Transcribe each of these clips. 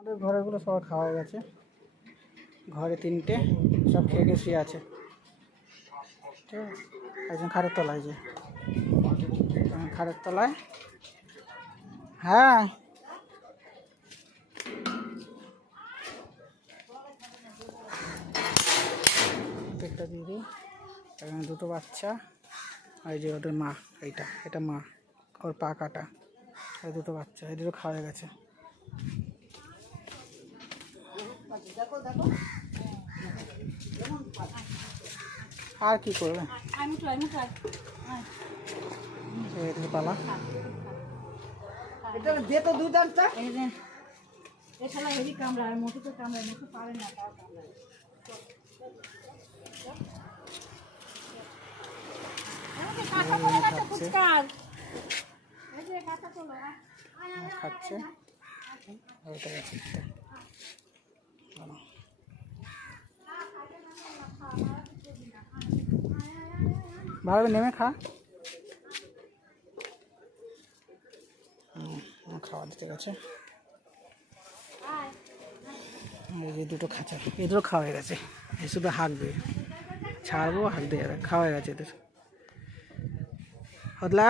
আমাদের ঘরেগুলো সব খাওয়া হয়ে গেছে। ঘরে তিনটে সব খেয়ে শুয়ে আছে। ঠিক আছে, একজন খাটের তলায়, যে খাটের তলায়। হ্যাঁ, একটা দিদি, এখানে দুটো বাচ্চা, আর এই যে ওদের মা। এটা মা, ওর পা কাটা। এই দুটো বাচ্চা, এই দুটো খাওয়া হয়ে গেছে। আর কি করবে, পালা দে তো দুধ আনটা। হেরি কামড়ায়, মোটু তো কামড়ায়, মোটু পারে না, তাও কামড়ায়। খাচ্ছে, ভালো নেমে খা। খাওয়া দিতে গেছে। এই যে দুটো খাঁচা, এই দুটো খাওয়া হয়ে গেছে। এই শুধু হাঁকবে, ছাড়বো হাঁকতে যাবে। খাওয়া হয়ে গেছে এদের। হদলা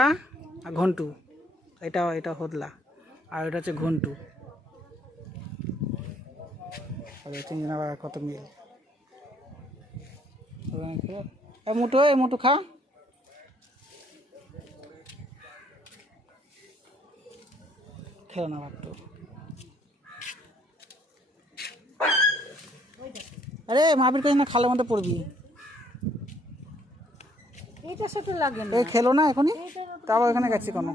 আর ঘন্টু, এটা হদলা, আর এটা হচ্ছে ঘন্টু। তিনজন আবার কত মিল। মুটু খা। খেলো না ভাবতো। আরে মাবির কাছে না, খালের মধ্যে পড়বি। এইটা সাথে লাগে না, এই খেলো না এখনই, তাও এখানে গেছি কোনো।